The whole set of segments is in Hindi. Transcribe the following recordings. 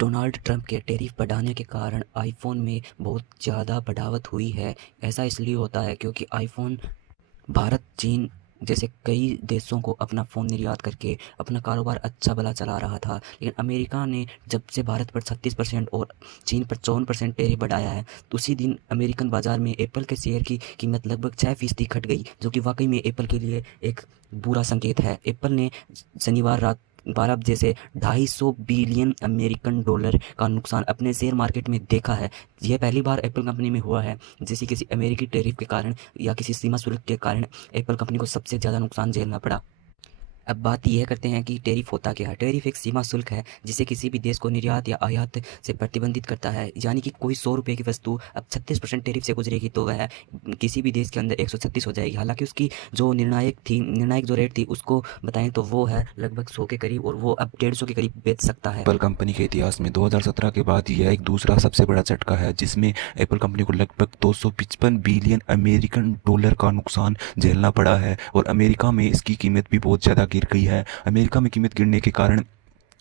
डोनाल्ड ट्रंप के टैरिफ बढ़ाने के कारण आईफोन में बहुत ज़्यादा बढ़ावट हुई है। ऐसा इसलिए होता है क्योंकि आईफोन भारत, चीन जैसे कई देशों को अपना फ़ोन निर्यात करके अपना कारोबार अच्छा भला चला रहा था। लेकिन अमेरिका ने जब से भारत पर 36% और चीन पर 54% टैरिफ बढ़ाया है, तो उसी दिन अमेरिकन बाज़ार में एप्पल के शेयर की कीमत लगभग 6% घट गई, जो कि वाकई में एप्पल के लिए एक बुरा संकेत है। एप्पल ने शनिवार रात 12 बजे से 250 बिलियन अमेरिकन डॉलर का नुकसान अपने शेयर मार्केट में देखा है। यह पहली बार एप्पल कंपनी में हुआ है जैसे किसी अमेरिकी टैरिफ के कारण या किसी सीमा शुल्क के कारण एप्पल कंपनी को सबसे ज़्यादा नुकसान झेलना पड़ा। अब बात यह करते हैं कि टैरिफ होता क्या है। टैरिफ एक सीमा शुल्क है जिसे किसी भी देश को निर्यात या आयात से प्रतिबंधित करता है। यानी कि कोई 100 रुपये की वस्तु अब 36% टैरिफ से गुजरेगी तो वह किसी भी देश के अंदर 136 हो जाएगी। हालांकि उसकी जो निर्णायक जो रेट थी उसको बताएं तो वो है लगभग 100 के करीब, और वो अब 150 के करीब बेच सकता है। एप्पल कंपनी के इतिहास में 2017 के बाद यह एक दूसरा सबसे बड़ा झटका है जिसमें एप्पल कंपनी को लगभग 255 बिलियन अमेरिकन डॉलर का नुकसान झेलना पड़ा है। और अमेरिका में इसकी कीमत भी बहुत ज़्यादा गिर गई है। अमेरिका में कीमत गिरने के कारण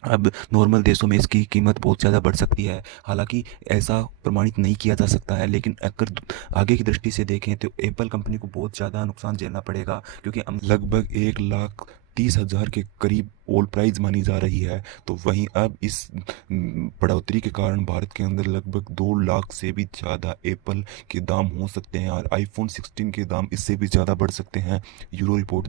अब नॉर्मल देशों में इसकी कीमत बहुत ज़्यादा बढ़ सकती है। हालांकि ऐसा प्रमाणित नहीं किया जा सकता है, लेकिन अगर आगे की दृष्टि से देखें तो एप्पल कंपनी को बहुत ज़्यादा नुकसान झेलना पड़ेगा, क्योंकि हम लगभग 1,30,000 के करीब ओल प्राइस मानी जा रही है। तो वहीं अब इस बढ़ोतरी के कारण भारत के अंदर लगभग 2 लाख से भी ज़्यादा एप्पल के दाम हो सकते हैं और आईफोन 16 के दाम इससे भी ज़्यादा बढ़ सकते हैं। Euro report